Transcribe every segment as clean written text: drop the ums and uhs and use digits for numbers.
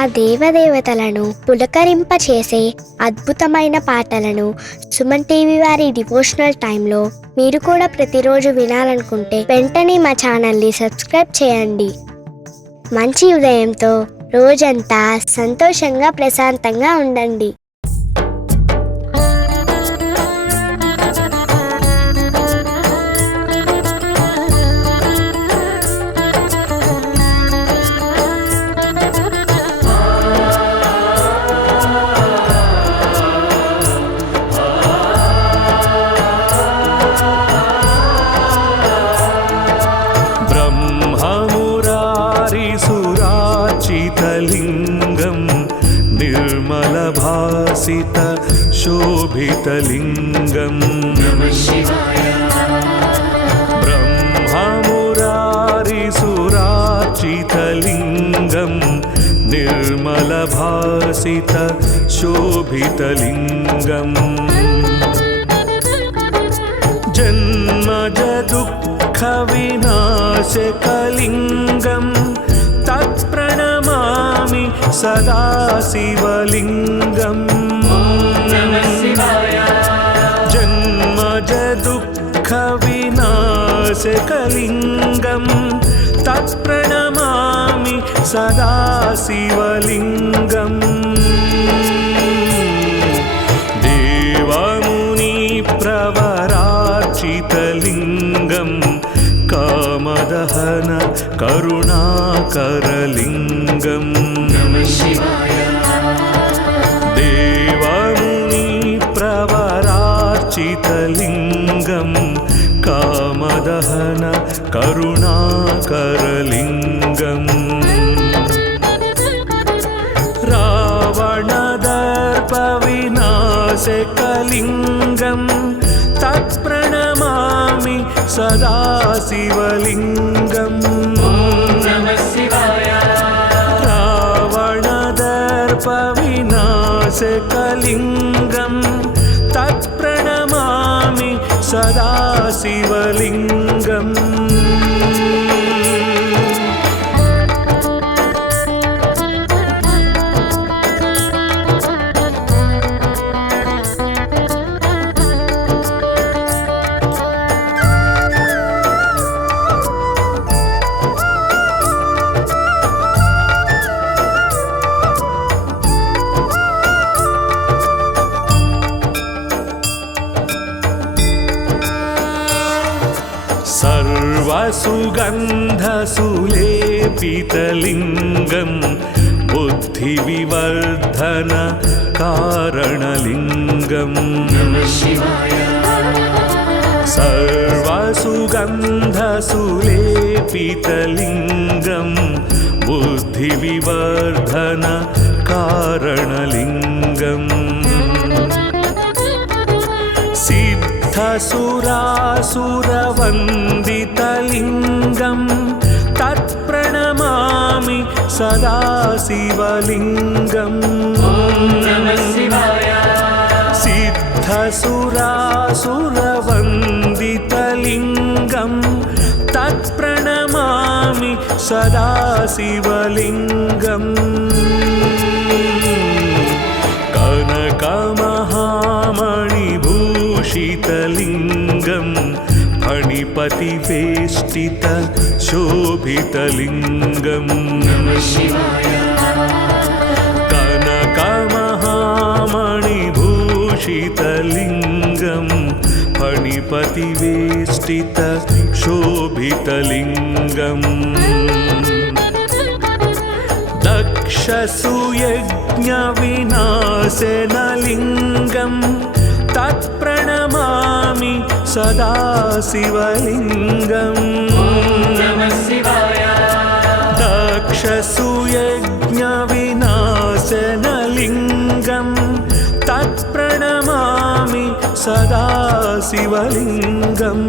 ఆ దేవదేవతలను పులకరింపచేసే అద్భుతమైన పాటలను సుమన్ టీవీ వారి డివోషనల్ టైంలో మీరు కూడా ప్రతిరోజు వినాలనుకుంటే వెంటనే మా ఛానల్ని సబ్స్క్రైబ్ చేయండి. మంచి ఉదయంతో రోజంతా సంతోషంగా ప్రశాంతంగా ఉండండి. लिंगं निर्मलभासित शोभितलिंगं ब्रह्ममुरारिसुरार्चितलिंगं निर्मलभासित शोभितलिंगं जन्मज दुःखविनाशकलिंगं तत्प्रणमामि सदा शिवलिंगं जन्मज दुःखविनाशकलिंगं तत्प्रणमामि सदा शिवलिंगं देवमुनिप्रवरार्चितलिंगं कामदहन करुणाकरलिंगं देवमुनिप्रवरार्चितलिंगं कामदहन करुणाकरलिंगं रावणदर्पविनाशकलिंगं तत्प्रणमामि सदा शिवलिंगं रावणदर्पविनाशकलिंगं तत्प्रणमामि सदा शिवलिंगं सर्वसुगन्धसुलेपितलिंगं बुद्धिविवर्धन कारणलिंगं सर्वसुगन्धसुलेपितलिंगं बुद्धिविवर्धन कारणलिंगं सिद्धसुरासुरवन्दितलिंगं तत्प्रणमामि सदा शिवलिंगं सिद्धसुरासुरवन्दितलिंगं तत्प्रणमामि सदा शिवलिंगं कनकमहामणिभूषितलिंगं फणिपतिवेष्टित शोभितलिंगं कनकमहामणिभूषितलिंगं फणिपतिवेष्टित शोभितलिंगं दक्षसुयज्ञविनाशनलिंगं तत्प्रणमामि सदा शिवलिंगं दक्षसुयज्ञविनाशनलिंगं तत्प्रणमामि सदा शिवलिंगं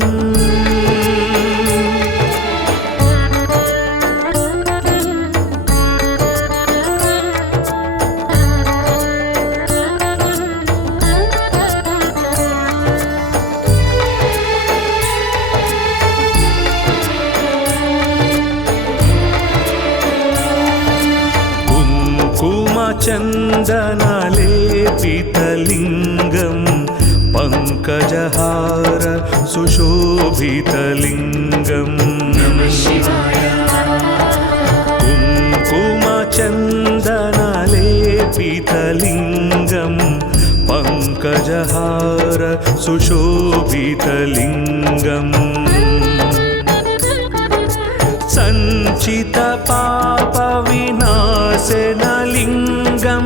कुङ्कुमचन्दनलेपितलिङ्गं पङ्कजहार सुशोभितलिङ्गम् कुङ्कुमचन्दनलेपितलिङ्गं पङ्कजहार सुशोभितलिङ्गम् सञ्चितपापविनाशनलिङ्गं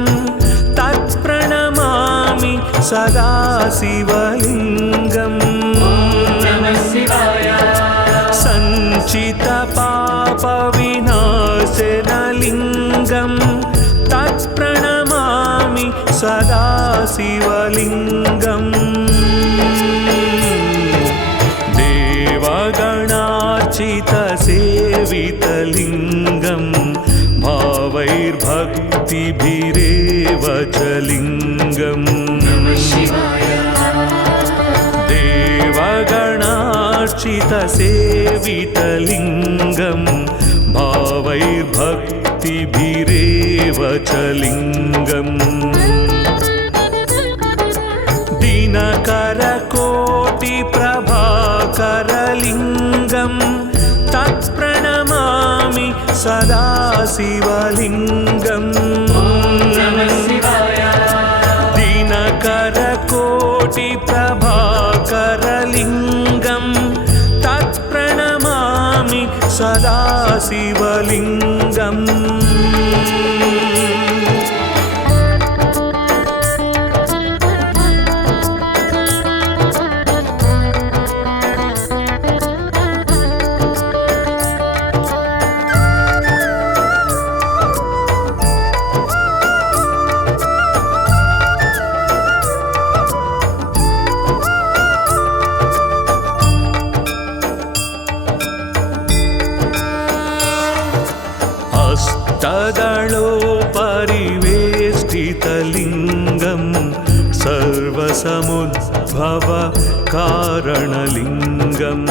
तत्प्रणमामि सदा शिवलिङ्गम् सञ्चितपापविनाशनलिङ्गं तत्प्रणमामि सदा शिवलिङ्गम् देवगणार्चितसेवितलिङ्गं भावैर्भक्तिभिरेव च लिङ्गम् देवगणार्चितसेवितलिङ्गं भावैर्भक्तिभिरेव च लिङ्गम् दिनकरकोटिप्रभाकरलिङ्गं तत्प्रणमामि सदा शिवलिङ्गम् दिनकरकोटिप्रभाकरलिङ्गं तत्प्रणमामि सदा शिवलिङ्गम् हस्तदलोपरिवेष्टितलिङ्गं सर्वसमुद्भव कारणलिङ्गम्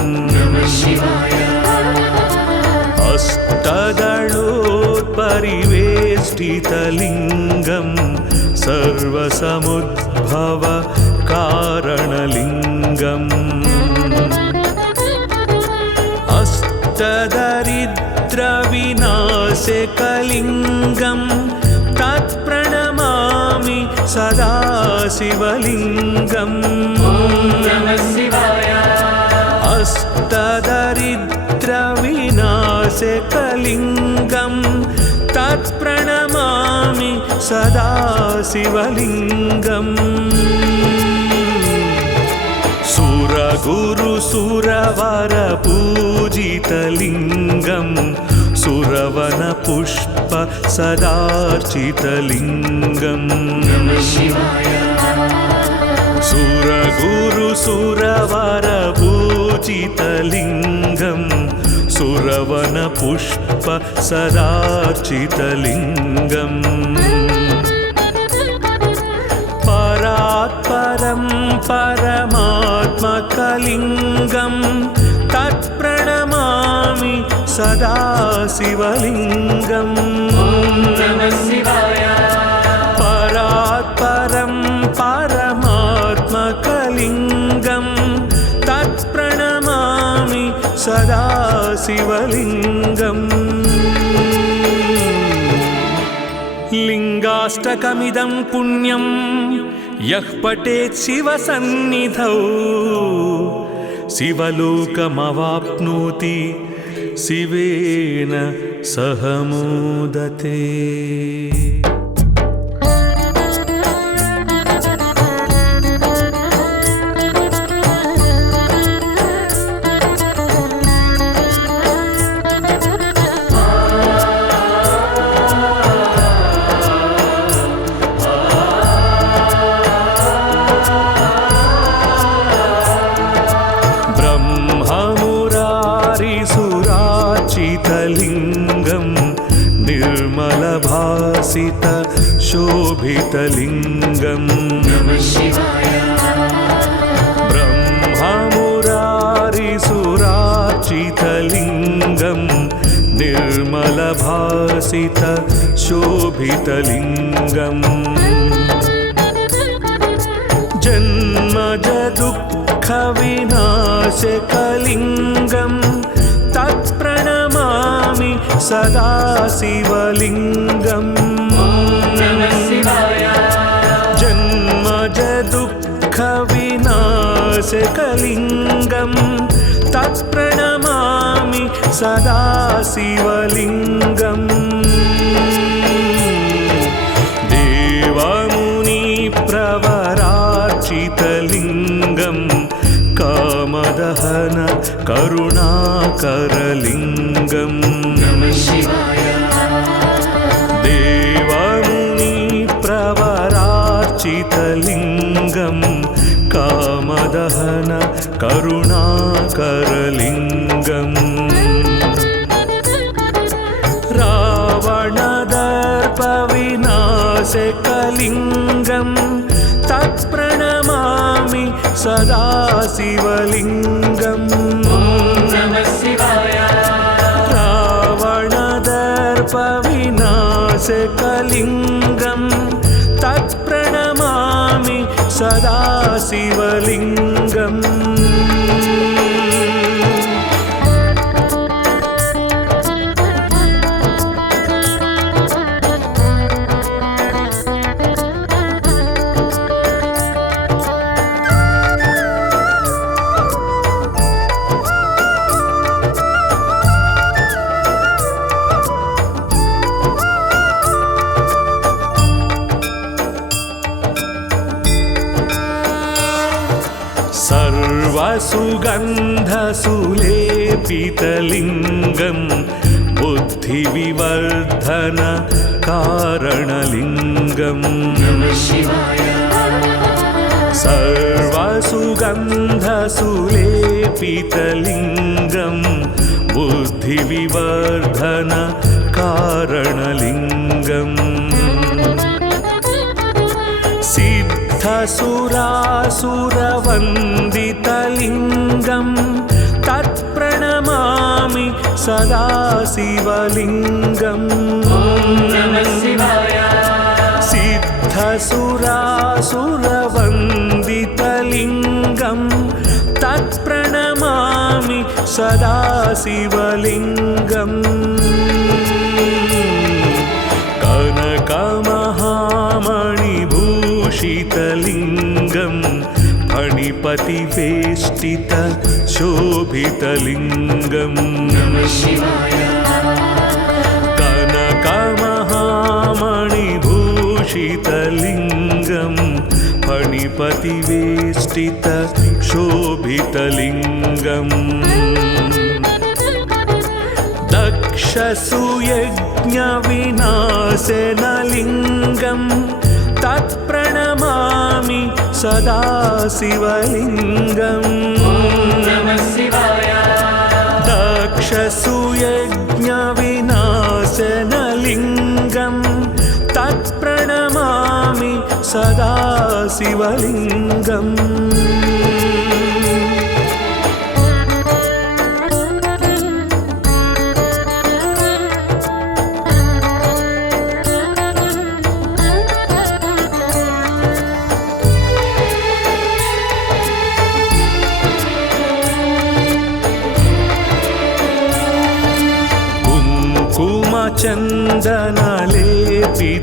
हस्तदलोपरिवेष्टितलिङ्गं सर्वसमुद्भव कारणलिङ्गम् अष्टदरिद्रविनाशकलिङ्गं तत्प्रणमामि सदा शिवलिङ्गम् अष्टदरिद्रविनाशकलिङ्गं तत्प्रणमामि सदा शिवलिङ्गम् सुरगुरुसुरवरपूजितलिङ्गं सुरवनपुष्प सदार्चितलिङ्गम् सुरगुरुसुरवरपूजितलिङ्गं सुरवनपुष्प सदार्चितलिङ्गम् परात्परं परमात्मकलिङ्गं तत्प्रणमामि सदा शिवलिङ्गम् परात्परं परमात्मकलिङ्गं तत्प्रणमामि सदा शिवलिङ्गम् लिङ्गाष्टकमिदं पुण्यं यः पठेत् शिवसन्निधौ शिवलोकमवाप्नोति शिवेन सह मोदते। लिङ्गं निर्मलभासित शोभितलिङ्गं ब्रह्ममुरारिसुरार्चितलिङ्गं निर्मलभासित शोभितलिङ्गम् जन्मज दुःखविनाशकलिङ्गं तत्प्रणमामि सदा शिवलिङ्गम् जन्मज दुःखविनाशकलिङ्गं तत्प्रणमामि सदा शिवलिङ्गम् देवमुनिप्रवरार्चितलिङ्गं कामदहन करुणाकरलिङ्गम् देवमुनिप्रवरार्चितलिङ्गं कामदहन करुणाकरलिङ्गम् रावणदर्पविनाशकलिङ्गं तत्प्रणमामि सदा शिवलिङ्गम् रावणदर्पविनाशकलिङ्गं तत्प्रणमामि सदा शिवलिङ्गम् सर्वसुगन्धसुलेपितलिङ्गं बुद्धिविवर्धन कारणलिङ्गम् सर्वसुगन्धसुलेपितलिङ्गं बुद्धिविवर्धन कारणलिङ्गम् सिद्धसुरासुरवन्दितलिङ्गं तत्प्रणमामि सदा शिवलिङ्गम् सिद्धसुरासुरवन्दितलिङ्गं तत्प्रणमामि सदा शिवलिङ्गम् कनकमहामणिभूषितलिङ्गं फणिपतिवेष्टित शोभितलिङ्गम् कनकमहामणिभूषितलिङ्गं फणिपतिवेष्टित शोभितलिङ्गम् दक्षसुयज्ञविनाशनलिङ्गं तत्प्रणमामि सदा शिवलिङ्गम् दक्षसुयज्ञविनाशनलिङ्गं तत्प्रणमामि सदा शिवलिङ्गम्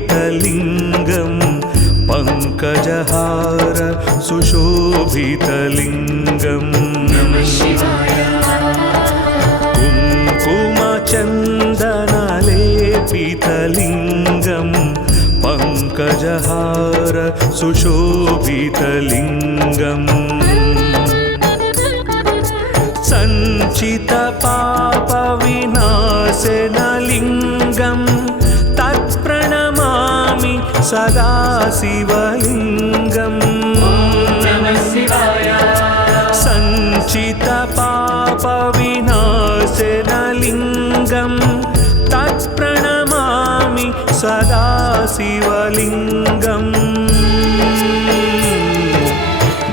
चन्दनलेपितलिङ्गं पङ्कजहार सुशोभितलिङ्गम् कुङ्कुमचन्दनलेपितलिङ्गं पङ्कजहार सुशोभितलिङ्गम् सञ्चितपापविनाशनलिङ्गं तत्प्रणमामि सदा शिवलिङ्गम् सञ्चितपापविनाशनलिङ्गं तत्प्रणमामि सदा शिवलिङ्गम्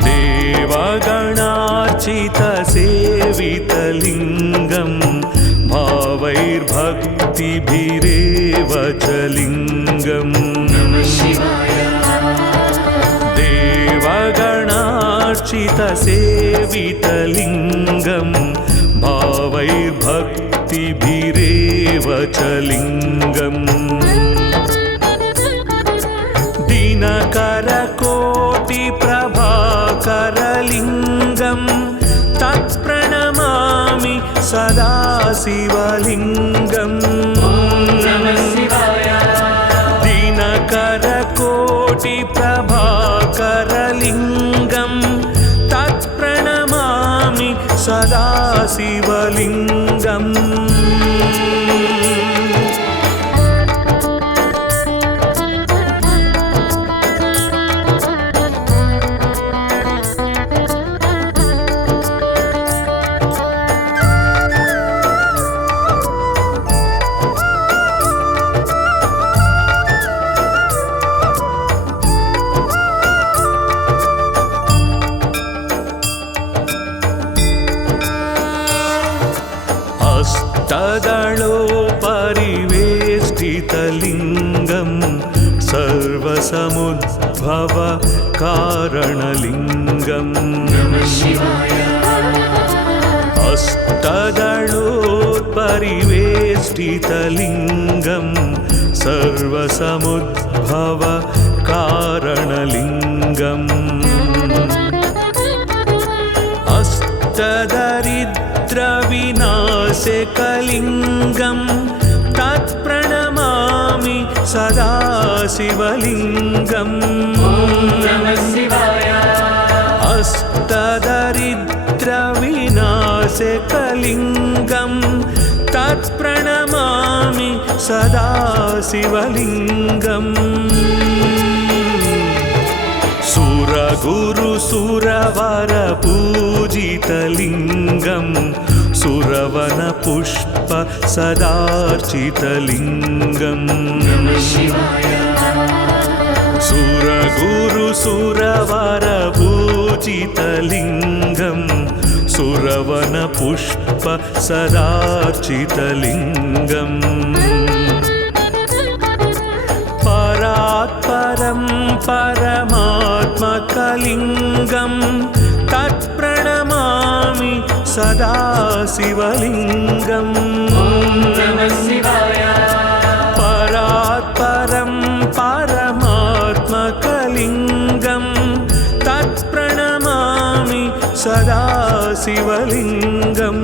देवगणार्चितसेवितलिङ्गं भावैर्भक्तिरभिषिक्तलिङ्गम् च लिङ्गम् देवगणार्चितसेवितलिङ्गं भावैर्भक्तिभिरेव च लिङ्गम् दिनकरकोटिप्रभाकरलिङ्गं तत्प्रणमामि सदा शिवलिङ्गम् दिनकरकोटिप्रभाकरलिङ्गं तत्प्रणमामि सदा शिवलिङ्गम् हस्तदलोपरिवेष्टितलिङ्गं सर्वसमुद्भव कारणलिङ्गम् हस्तदलोपरिवेष्टितलिङ्गं सर्वसमुद्भव कारणलिङ्गम् अष्टदरिद्रविनाशकलिङ्गं तत्प्रणमामि सदा शिवलिङ्गम् अष्टदरिद्रविनाशकलिङ्गं तत्प्रणमामि सदा शिवलिङ्गम् सुरगुरुसुरवरपूजितलिङ्गं सुरवनपुष्प सदार्चितलिङ्गम् सुरगुरुसुरवरपूजितलिङ्गं सुरवनपुष्प सदार्चितलिङ्गम् परात्परं परमात्मकलिङ्गं तत्प्रणमामि सदा शिवलिङ्गम् परात्परं परमात्मकलिङ्गं तत्प्रणमामि सदा शिवलिङ्गम्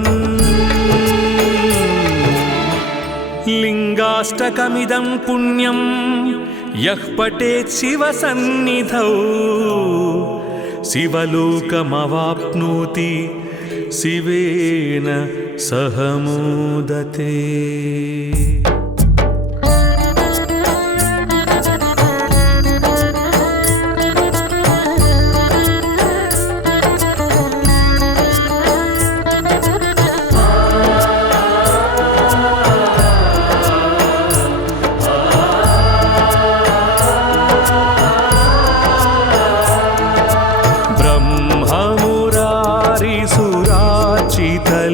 लिङ्गाष्टकमिदं पुण्यं यः पठेत् शिवसन्निधौ शिवलोकमवाप्नोति शिवेन सह मोदते।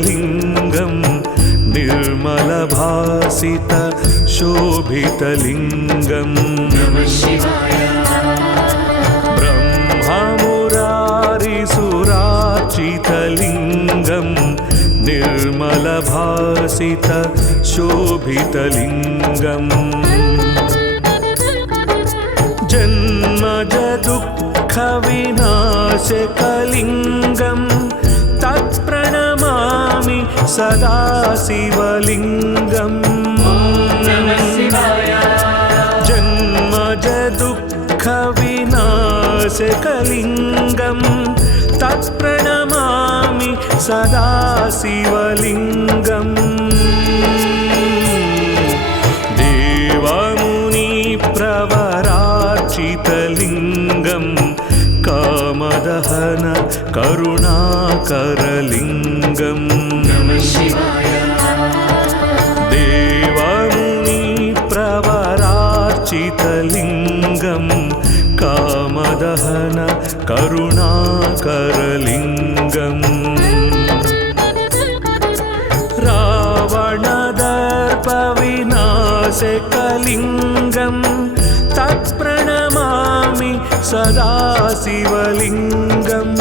लिङ्गं निर्मलभासित शोभितलिङ्गं ब्रह्ममुरारिसुरार्चितलिङ्गं निर्मलभासित शोभितलिङ्गम् जन्मज दुःखविनाशकलिङ्गं तत्प्रणमामि सदा शिवलिङ्गम् जन्मज दुःखविनाशकलिङ्गं तत्प्रणमामि सदा शिवलिङ्गम् देवमुनिप्रवरार्चितलिङ्गं कामदहन करुणाकरलिङ्गम् देवमुनिप्रवरार्चितलिङ्गं कामदहन करुणाकरलिङ्गम् रावणदर्पविनाश विनाशकलिङ्गं तत्प्रणमामि सदा शिवलिङ्गम्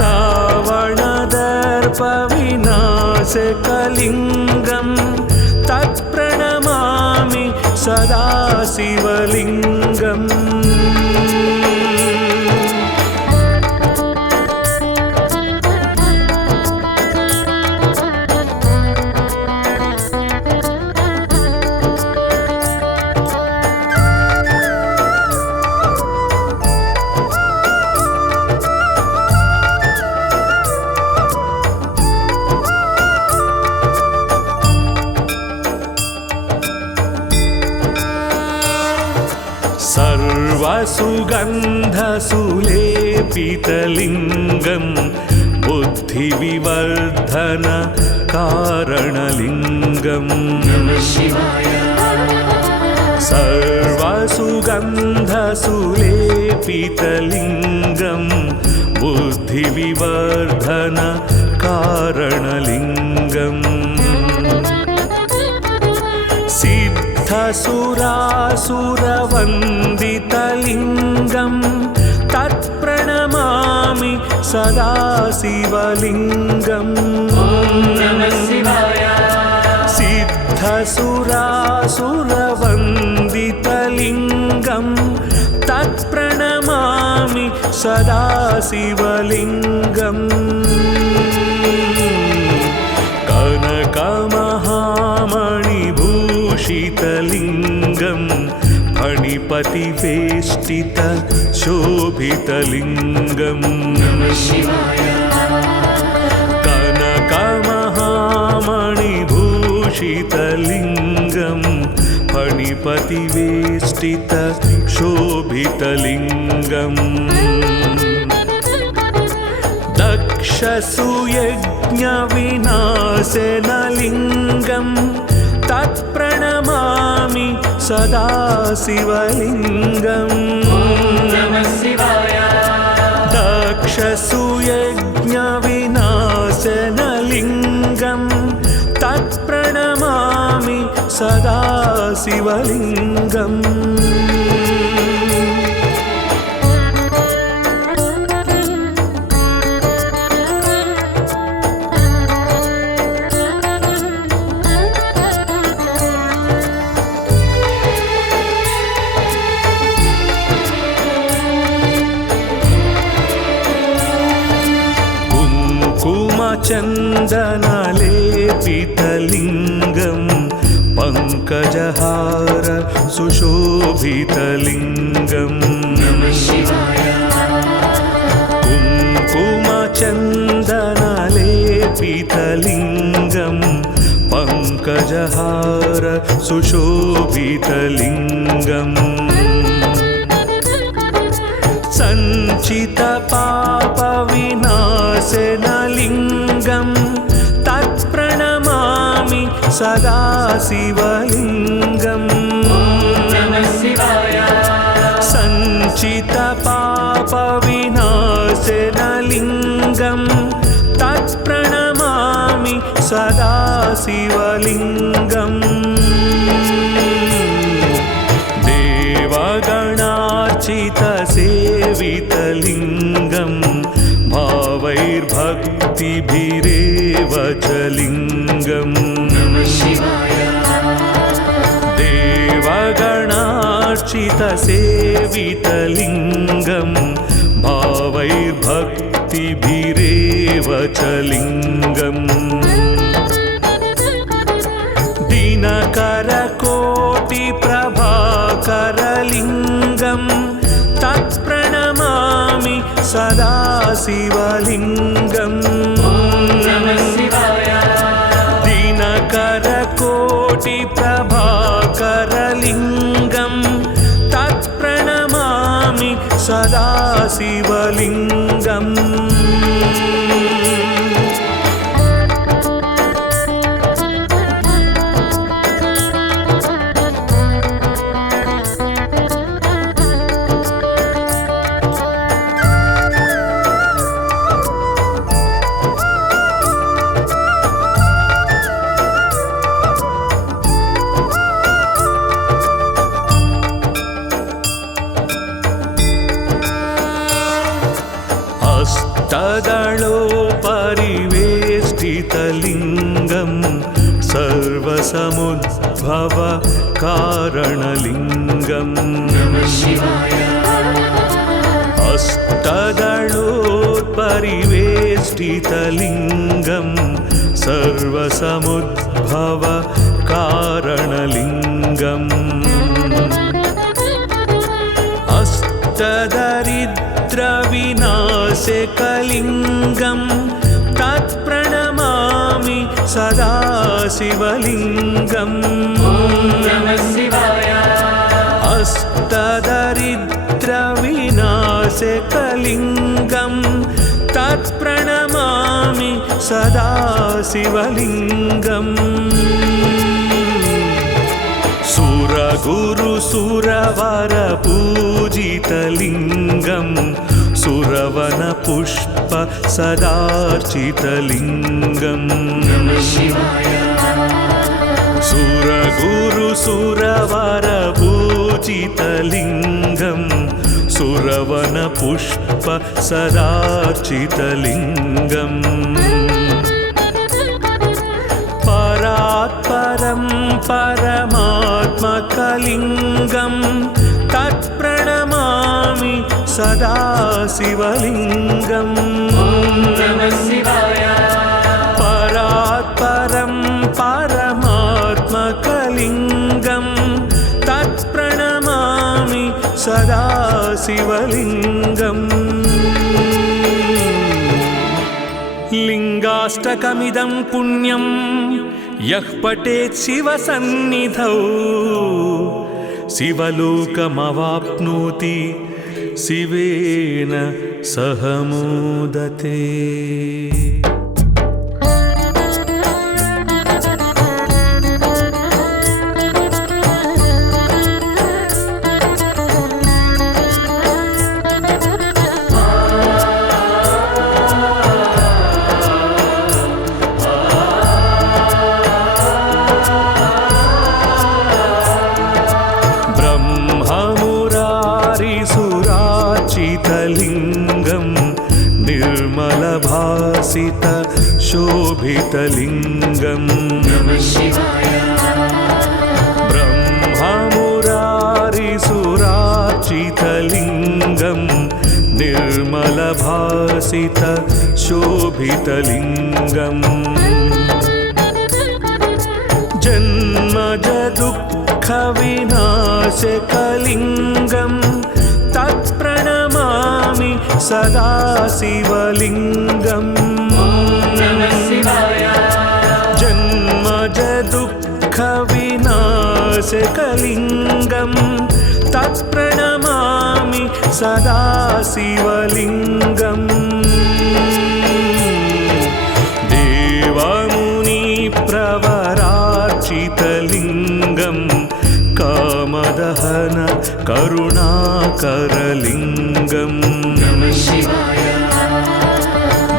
रावणदर्पविनाशकलिङ्गं तत्प्रणमामि सदा शिवलिङ्गम् सर्वसुगन्धसुलेपितलिङ्गं बुद्धिविवर्धन कारणलिङ्गम् सर्वसुगन्धसुलेपितलिङ्गं बुद्धिविवर्धन कारणलिङ्गम् सिद्धसुरासुरवन्दितलिङ्गं तत्प्रणमामि सदा शिवलिङ्गम् सिद्धसुरासुरवन्दितलिङ्गं तत्प्रणमामि सदा शिवलिङ्गम् कनकमहामणिभूषितलिङ्गं फणिपतिवेष्टित शोभितलिङ्गम् कनकमहामणिभूषितलिङ्गं फणिपतिवेष्टित शोभितलिङ्गम् दक्षसुयज्ञविनाशनलिङ्गं तत्प्रणमामि सदा शिवलिङ्गम् दक्षसुयज्ञविनाशनलिङ्गं तत्प्रणमामि सदा शिवलिङ्गम् चन्दनलेपितलिङ्गं पङ्कजहार सुशोभितलिङ्गम् कुङ्कुमचन्दनलेपितलिङ्गं पङ्कजहार सुशोभितलिङ्गम् सञ्चितपापविनाशनलिङ्गं तत्प्रणमामि सदा शिवलिङ्गम् सञ्चितपापविनाशनलिङ्गं तत्प्रणमामि सदा शिवलिङ्गम् देवगणार्चितसेवितलिङ्गं भावैर्भक्तिभिरेव च लिङ्गम् देवगणार्चितसेवितलिङ्गं भावैर्भक्तिभिरेव च लिङ्गम् दिनकरकोटिप्रभाकरलिङ्गं तत्प्रणमामि सदा शिवलिङ्गम् दिनकरकोटिप्रभाकरलिङ्गं तत्प्रणमामि सदा शिवलिङ्गम् वेष्टितलिङ्गं सर्वसमुद्भव कारणलिङ्गम् अष्टदलोत्परिवेष्टितलिङ्गं सर्वसमुद्भव कारणलिङ्गम् अष्टदरिद्रविनाशकलिङ्गं तत्प्रणमामि सदा शिवलिङ्गम् अष्टदरिद्रविनाशकलिङ्गं तत्प्रणमामि सदा शिवलिङ्गम् सुरगुरुसुरवर पूजितलिङ्गं सुरवनपुष्प सदार्चितलिङ्गम् सुरगुरुसुरवर पूजितलिङ्गं सुरवनपुष्प सदार्चितलिङ्गम् परात्परं परमात्मकलिङ्गं तत्प्रणमामि सदा शिवलिङ्गम् परात्परं परमात्मकलिङ्गं तत्प्रणमामि सदा शिवलिङ्गम् लिङ्गाष्टकमिदं पुण्यं यः पठेत् शिवसन्निधौ शिवलोकमवाप्नोति शिवेन सह मोदते। लिङ्गं निर्मलभासित शोभितलिङ्गम् ब्रह्ममुरारिसुरार्चितलिङ्गं निर्मलभासित शोभितलिङ्गम् जन्मज दुःखविनाशकलिङ्गं तत्प्रणमामि सदा शिवलिङ्गम् जन्मज दुःखविनाशकलिङ्गं तत्प्रणमामि सदा शिवलिङ्गम् देवमुनिप्रवरार्चितलिङ्गं कामदहन करुणाकरलिङ्गम्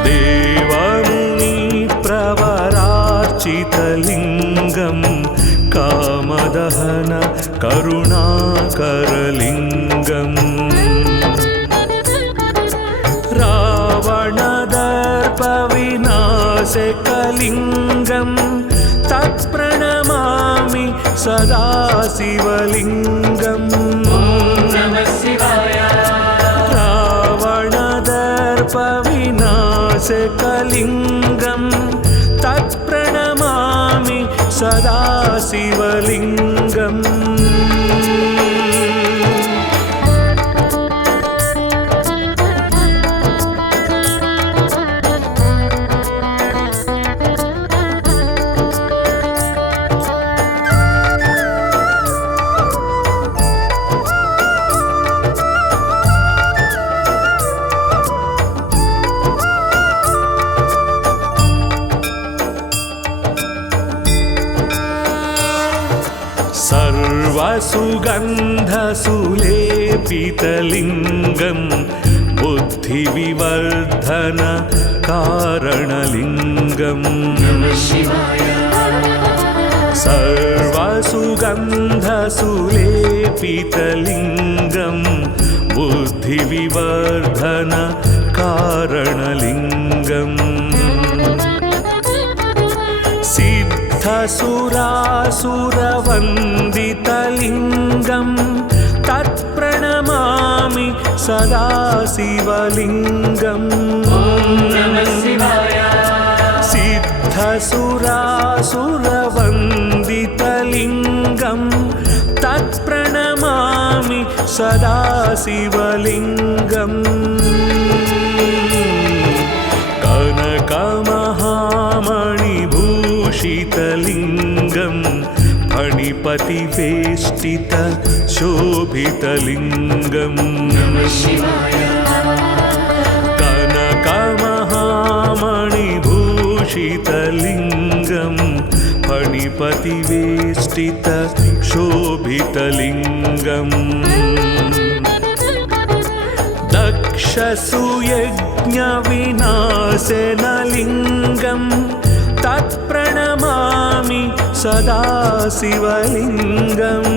देवमुनिप्रवरार्चितलिङ्गं कामदहन करुणाकरलिङ्गम् रावणदर्पविनाशकलिङ्गं तत्प्रणमामि सदा शिवलिङ्गम् रावणदर्पविनाशकलिङ्गं तत्प्रणमामि सदा शिवलिङ्गम् सर्वसुगन्धसुलेपितलिङ्गं बुद्धिविवर्धन कारणलिङ्गम् सर्वसुगन्धसुलेपितलिङ्गं बुद्धिविवर्धन कारणलिङ्गम् सिद्धसुरासुरवन्दितलिङ्गं तत्प्रणमामि सदा शिवलिङ्गम् सिद्धसुरासुरवन्दितलिङ्गं तत्प्रणमामि सदा शिवलिङ्गम् कनकमहामणिभूषितलिङ्गं फणिपतिवेष्टित शोभितलिङ्गम् कनकमहामणिभूषितलिङ्गं फणिपतिवेष्टित शोभितलिङ्गम् दक्षसुयज्ञविनाशनलिङ्गं तत्प्रणमामि सदा शिवलिङ्गम्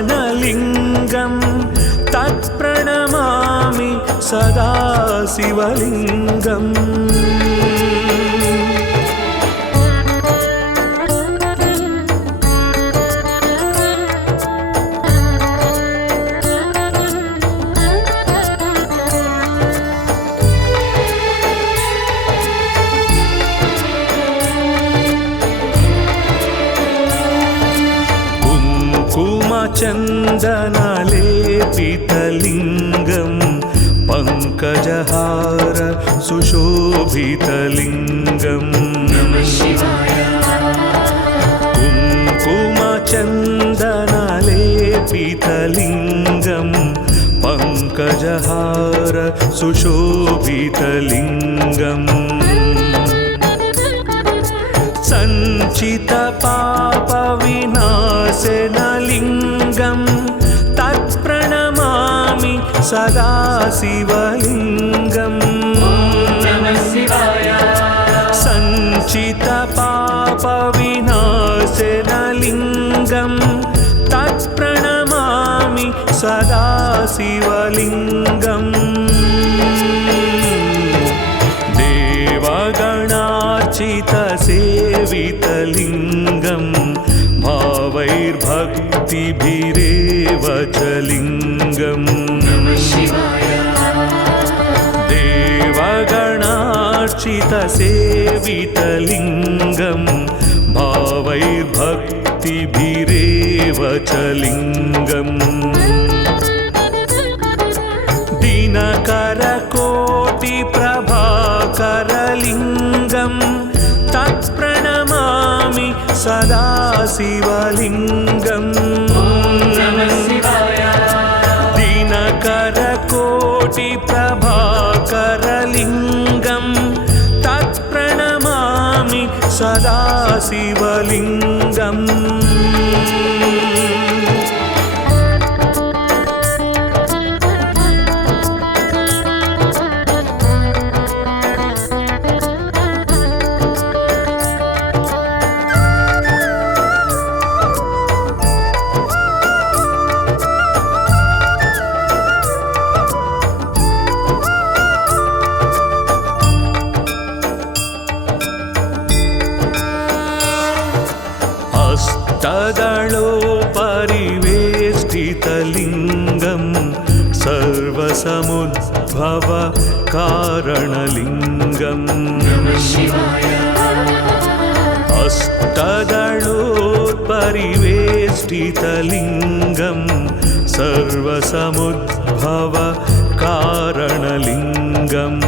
दक्षसुयज्ञविनाशनलिङ्गं तत्प्रणमामि सदा शिवलिङ्गम् कुङ्कुमचन्दनलेपितलिङ्गं पङ्कजहार सुशोभितलिङ्गम् कुङ्कुमचन्दनलेपितलिङ्गं पङ्कजहार सुशोभितलिङ्गम् सञ्चितपापविनाशनलिङ्गं तत्प्रणमामि सदा शिवलिङ्गम् सञ्चितपापविनाशनलिङ्गं तत्प्रणमामि सदा शिवलिङ्गम् देवगणार्चितसेवितलिङ्गं भावैर्भक्तिभिरेव च लिङ्गम् देवगणार्चितसेवितलिङ्गं भावैर्भक्तिभिरेव च लिङ्गम् दिनकरकोटिप्रभाकरलिङ्गं तत्प्रणमामि सदा शिवलिङ्गम् दिनकरकोटिप्रभाकरलिङ्गं तत्प्रणमामि सदा शिवलिङ्गम् अष्टदलोपरिवेष्टितलिङ्गं सर्वसमुद्भव कारणलिङ्गम् अष्टदलोपरिवेष्टितलिङ्गं सर्वसमुद्भव कारणलिङ्गम्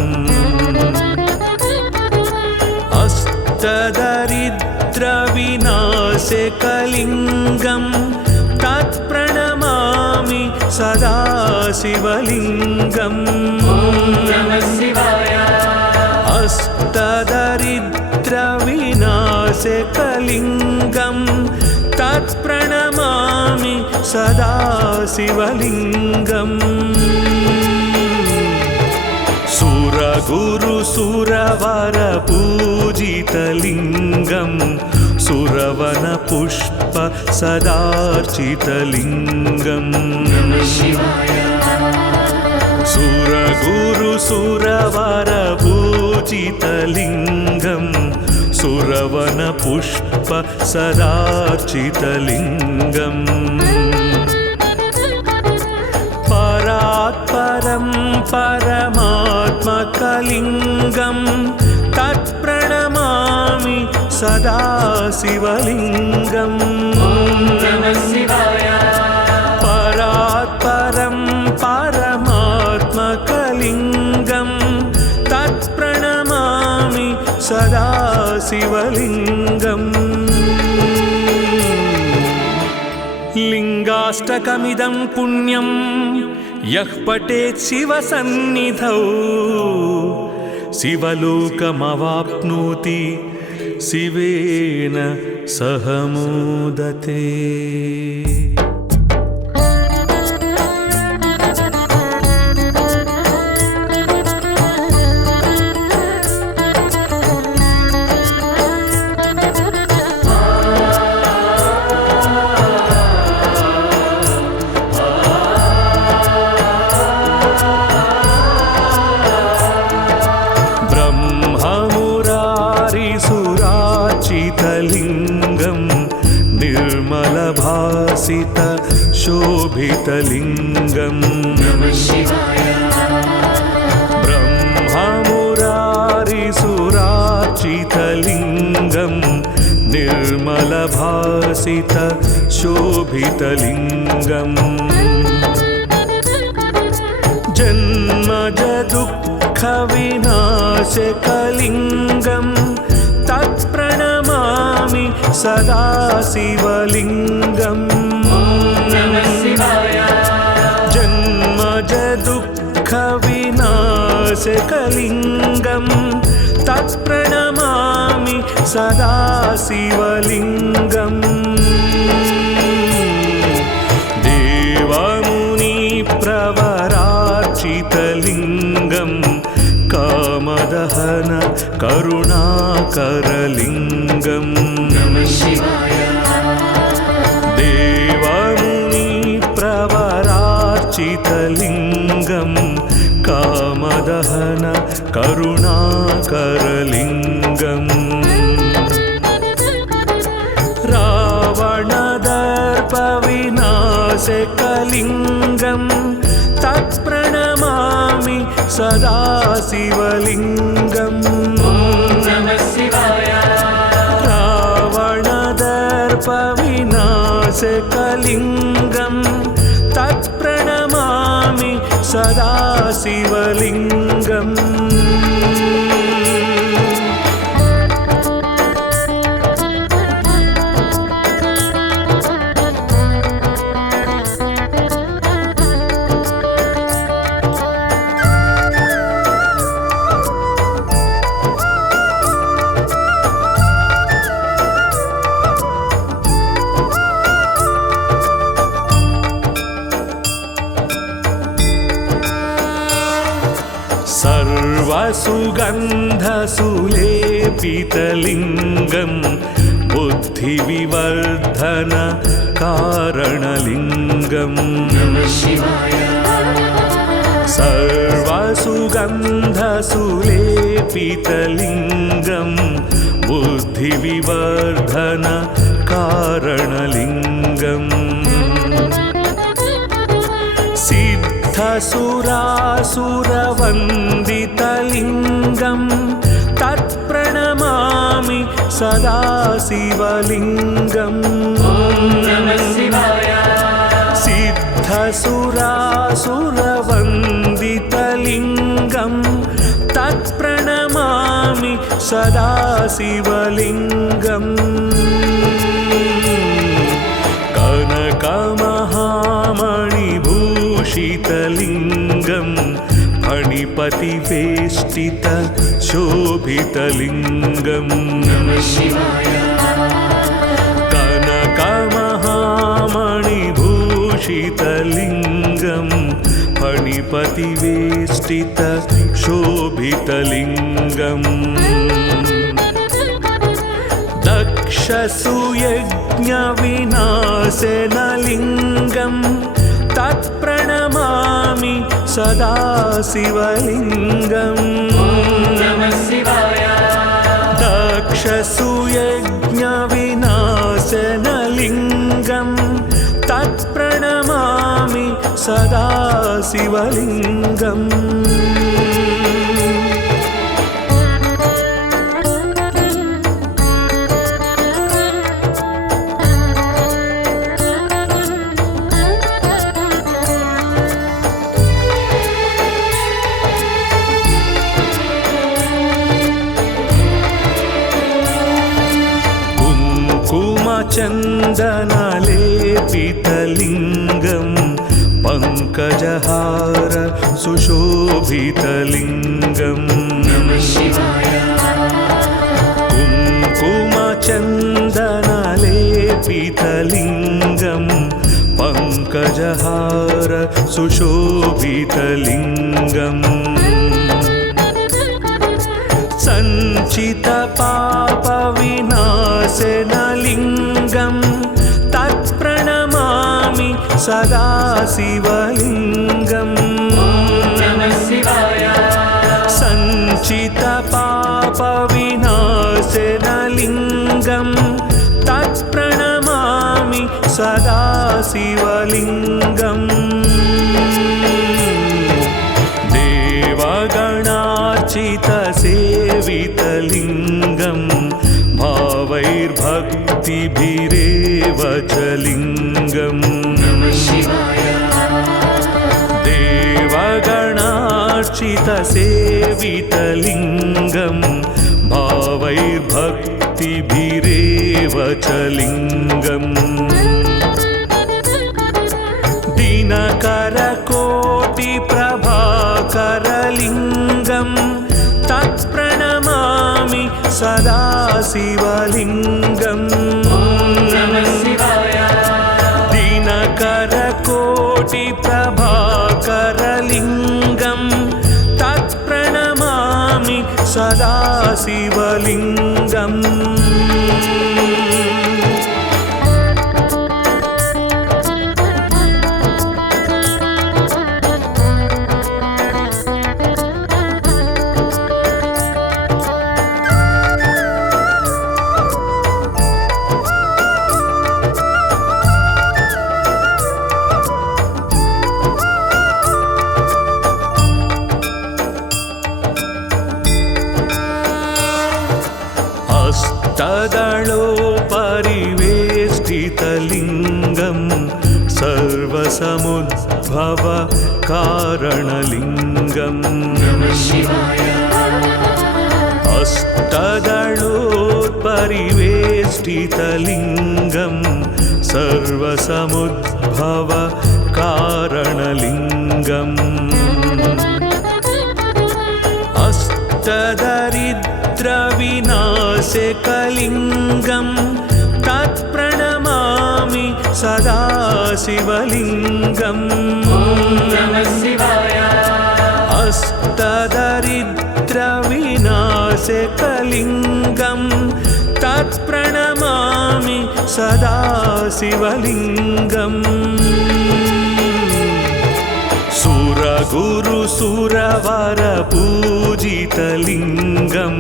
अष्टदरिद्रविनाशकलिङ्गं तत्प्रणमामि सदा शिवलिङ्गम् अष्टदरिद्रविनाशकलिङ्गं तत्प्रणमामि सदा शिवलिङ्गम् सुरगुरुसुरवरपूजितलिङ्गं सुरवनपुष्प सदार्चितलिङ्गम् सुरगुरुसुरवरपूजितलिङ्गं सुरवनपुष्प सदार्चितलिङ्गम् परात्परं परमात्मकलिङ्गं तत्प्रणमामि सदा शिवलिङ्गम् परात्परं परमात्मकलिङ्गं तत्प्रणमामि सदा शिवलिङ्गम् लिङ्गाष्टकमिदं पुण्यं यः पठेत् शिवसन्निधौ शिवलोकमवाप्नोति शिवेन सह मोदते। लिङ्गं निर्मलभासित शोभितलिङ्गं ब्रह्ममुरारिसुरार्चितलिङ्गं निर्मलभासित शोभितलिङ्गम् जन्मजदुःखविनाशकलिङ्गं तत्प्रणमामि सदा शिवलिङ्गम् जन्मजदुःखविनाशकलिङ्गं तत्प्रणमामि सदा शिवलिङ्गम् देवमुनिप्रवरार्चितलिङ्गं कामदहन करुणाकरलिङ्गं देवमुनिप्रवरार्चितलिङ्गं कामदहन करुणाकरलिङ्गम् रावणदर्पविनाशकलिङ्गं तत्प्रणमामि सदा शिवलिङ्गम् रावणदर्पविनाशकलिङ्गं तत्प्रणमामि सदा शिवलिङ्गम् सर्वसुगन्धसुलेपितलिङ्गं बुद्धिविवर्धन कारणलिङ्गम् सर्वसुगन्धसुलेपितलिङ्गं बुद्धिविवर्धन कारणलिङ्गम् सिद्धसुरासुरवन्दितलिङ्गं तत्प्रणमामि सदा शिवलिङ्गम् सिद्धसुरासुरवन्दितलिङ्गं तत्प्रणमामि सदा शिवलिङ्गम् कनकमहामणिभूषितलिङ्गं फणिपतिवेष्टित शोभितलिङ्गम् कनकमहामणिभूषितलिङ्गं फणिपतिवेष्टित शोभितलिङ्गम् दक्षसुयज्ञविनाशनलिङ्गं तत्प्रणमामि सदा शिवलिङ्गम् दक्षसुयज्ञविनाशनलिङ्गं तत्प्रणमामि सदा शिवलिङ्गम् चन्दनलेपितलिङ्गं पङ्कजहार सुशोभितलिङ्गम् कुङ्कुमचन्दनलेपितलिङ्गं पङ्कजहार सुशोभितलिङ्गम् सञ्चितपापविनाशनलिङ्गं तत्प्रणमामि सदा शिवलिङ्गम् सञ्चितपापविनाशनलिङ्गं तत्प्रणमामि सदा शिवलिङ्गम् देवगणार्चितसेवितलिङ्गं भावैर्भक्तिभिरेव च लिङ्गम् देवगणार्चितसेवितलिङ्गं भावैर्भक्तिभिरेव च लिङ्गम् दिनकरकोटिप्रभाकरलिङ्गं तत्प्रणमामि सदा शिवलिङ्गम् दिनकरकोटिप्रभाकरलिङ्गं तत्प्रणमामि सदा शिवलिङ्गम् हस्तदलोपरिवेष्टितलिङ्गं सर्वसमुद्भव कारणलिङ्गम् हस्तदलोपरिवेष्टितलिङ्गं सर्वसमुद्भव कारणलिङ्गम् अष्टदरिद्रविनाशकलिङ्गं तत्प्रणमामि सदा शिवलिङ्गम् अष्टदरिद्रविनाशकलिङ्गं तत्प्रणमामि सदा शिवलिङ्गम् सुरगुरुसुरवरपूजितलिङ्गं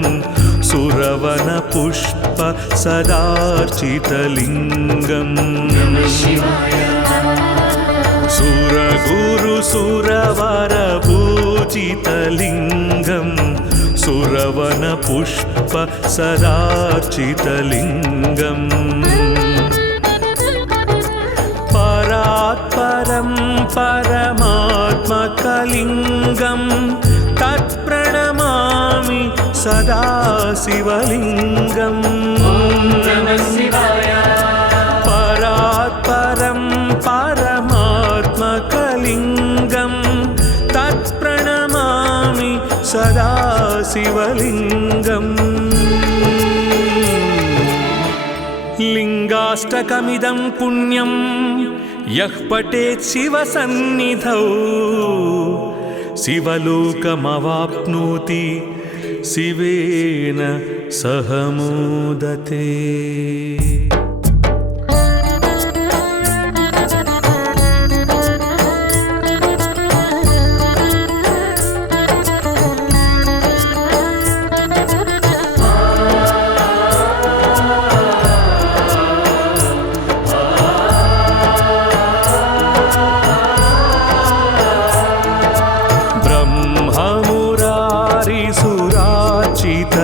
सुरवनपुष्प सदार्चितलिङ्गम् सुरगुरुसुरवरपूजितलिङ्गं सुरवनपुष्प सदार्चितलिङ्गम् परात्परं परमात्मकलिङ्गं तत्प्रणमामि सदा शिवलिङ्गम् परात्परं परमात्मकलिङ्गं तत्प्रणमामि सदा शिवलिङ्गम् लिङ्गाष्टकमिदं पुण्यं यः पठेत् शिवसन्निधौ शिवलोकमवाप्नोति शिवेन सह मोदते।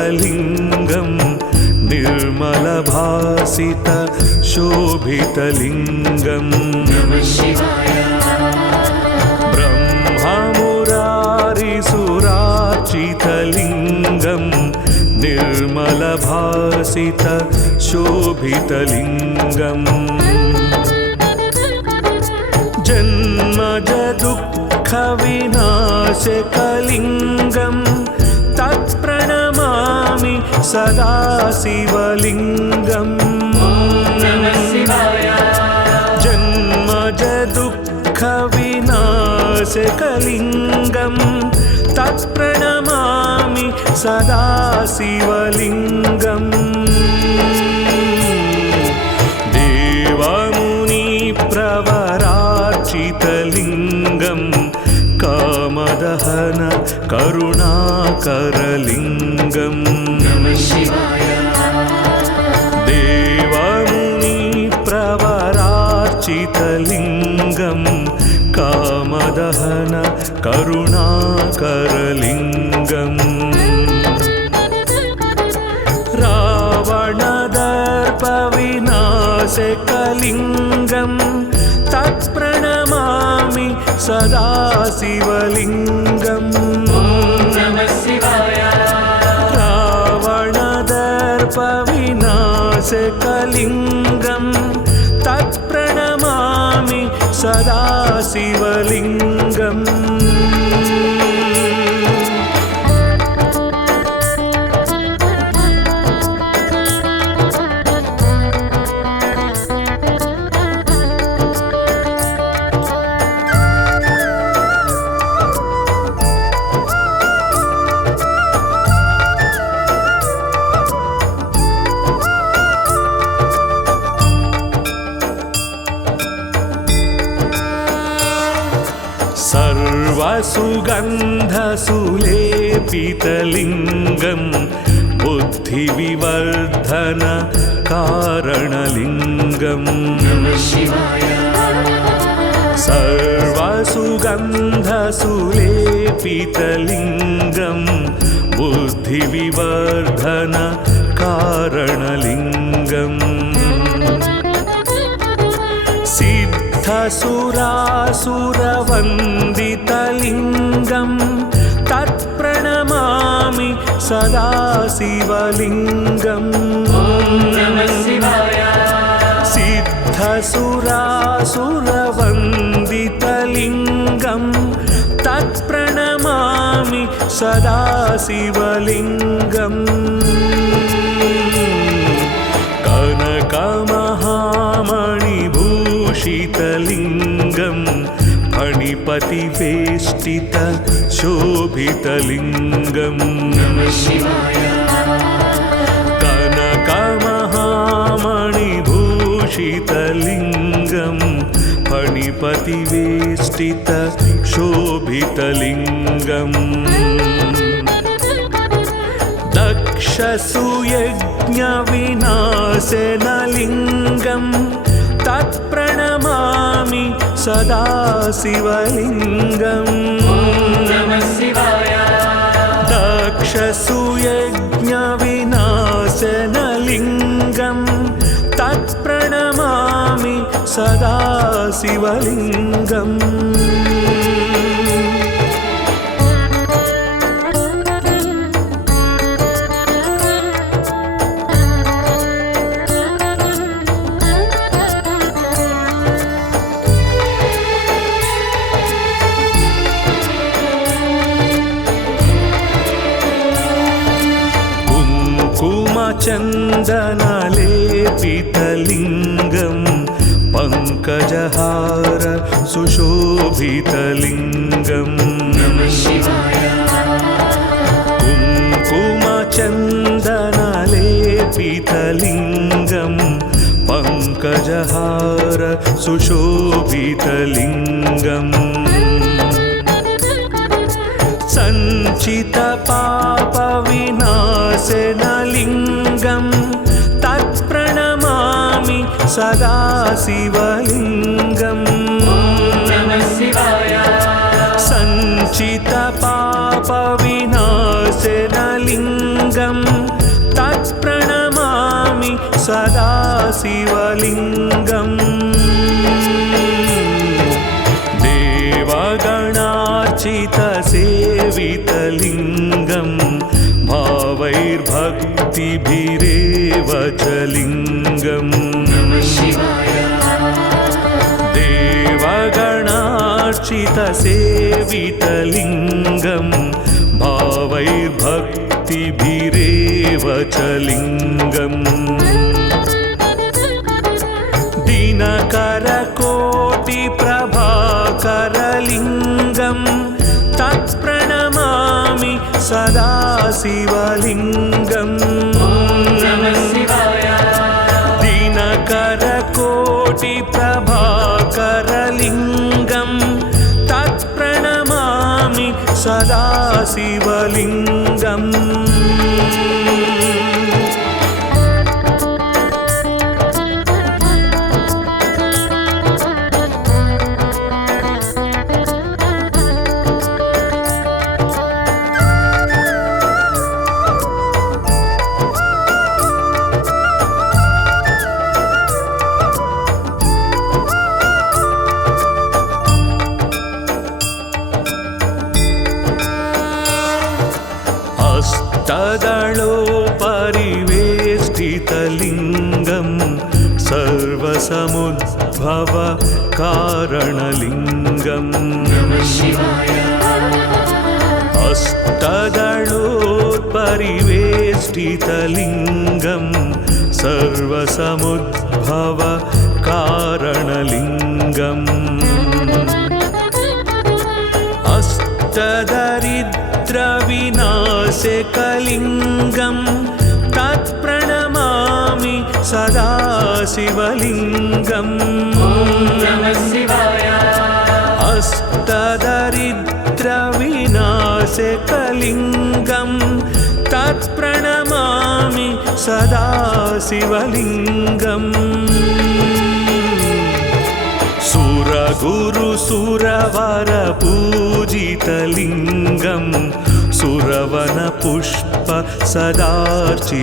शोभितलिङ्गं निर्मलभासित शोभितलिङ्गम् ब्रह्ममुरारिसुरार्चितलिङ्गं निर्मलभासित शोभितलिङ्गम् जन्मज दुःखविनाशकलिङ्गं तत्प्रणमामि सदा शिवलिङ्गम् जन्मज दुःखविनाशकलिङ्गं तत्प्रणमामि सदा शिवलिङ्गम् देवमुनिप्रवरार्चितलिङ्गं कामदहन करुणाकरलिङ्गम् देवमुनिप्रवरार्चितलिङ्गं कामदहन करुणाकरलिङ्गम् रावणदर्पविनाशकलिङ्गं तत्प्रणमामि सदा शिवलिङ्गम् रावणदर्पविनाशकलिङ्गं तत्प्रणमामि सदा शिवलिङ्गम् सर्वसुगन्धसुलेपितलिङ्गं बुद्धिविवर्धन कारणलिङ्गम् सर्वसुगन्धसुलेपितलिङ्गं बुद्धिविवर्धन कारणलिङ्गम् सिद्धसुरासुरवन्दितलिङ्गं तत्प्रणमामि सदा शिवलिङ्गम् सिद्धसुरासुरवन्दितलिङ्गं तत्प्रणमामि सदा शिवलिङ्गम् कनकमहामणिभूषितलिङ्गं फणिपतिवेष्टित शोभितलिङ्गम् कनकमहामणिभूषितलिङ्गं फणिपतिवेष्टित शोभितलिङ्गम् दक्षसुयज्ञविनाशनलिङ्गं तत्प्रणमामि सदा शिवलिङ्गम् दक्षसुयज्ञविनाशनलिङ्गं तत्प्रणमामि सदा शिवलिङ्गम् चन्दनलेपितलिङ्गं पङ्कजहार सुशोभितलिङ्गम् कुङ्कुमचन्दनलेपितलिङ्गं पङ्कजहार सुशोभितलिङ्गम् सञ्चितपापविनाशनलिङ्गं तत्प्रणमामि सदा शिवलिङ्गम् सञ्चितपापविनाशनलिङ्गं तत्प्रणमामि सदा शिवलिङ्गम् देवगणार्चितसेवितलिङ्गं भावैर्भक्तिभिरेव च लिङ्गम् देवगणार्चितसेवितलिङ्गं भावैर्भक्तिभिरेव च लिङ्गम् दिनकरकोटिप्रभाकरलिङ्गं तत्प्रणमामि सदा शिवलिङ्गम् दिनकरकोटिप्रभाकरलिङ्गं तत्प्रणमामि सदा शिवलिङ्गम् हस्तदलोपरिवेष्टितलिङ्गं सर्वसमुद्भव कारणलिङ्गम् हस्तदलोपरिवेष्टितलिङ्गं सर्वसमुद्भव कारणलिङ्गम् अष्टदरिद्रविनाशकलिङ्गं तत्प्रणमामि सदा शिवलिङ्गम् अष्टदरिद्रविनाशकलिङ्गं तत्प्रणमामि सदा शिवलिङ्गम् सुरगुरुसुरवरपूजितलिङ्गं सुरवनपुष्प सदार्चितलिङ्गम्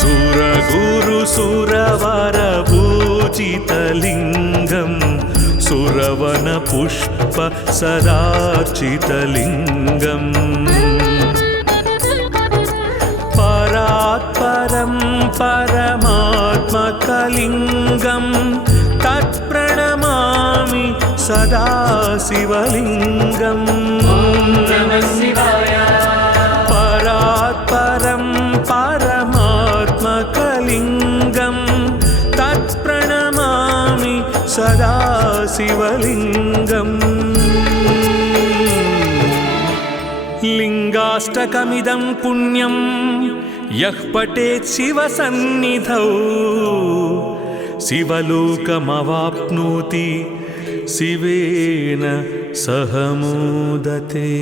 सुरगुरुसुरवरपूजितलिङ्गं सुरवनपुष्प सदार्चितलिङ्गम् परात्परं परमात्मकलिङ्गं तत्प्रणमामि सदा शिवलिङ्गम् परात्परं परमात्मकलिङ्गं तत्प्रणमामि सदा शिवलिङ्गम् लिङ्गाष्टकमिदं पुण्यं यः पठेत् शिवसन्निधौ शिवलोकमवाप्नोति शिवेन सह मोदते।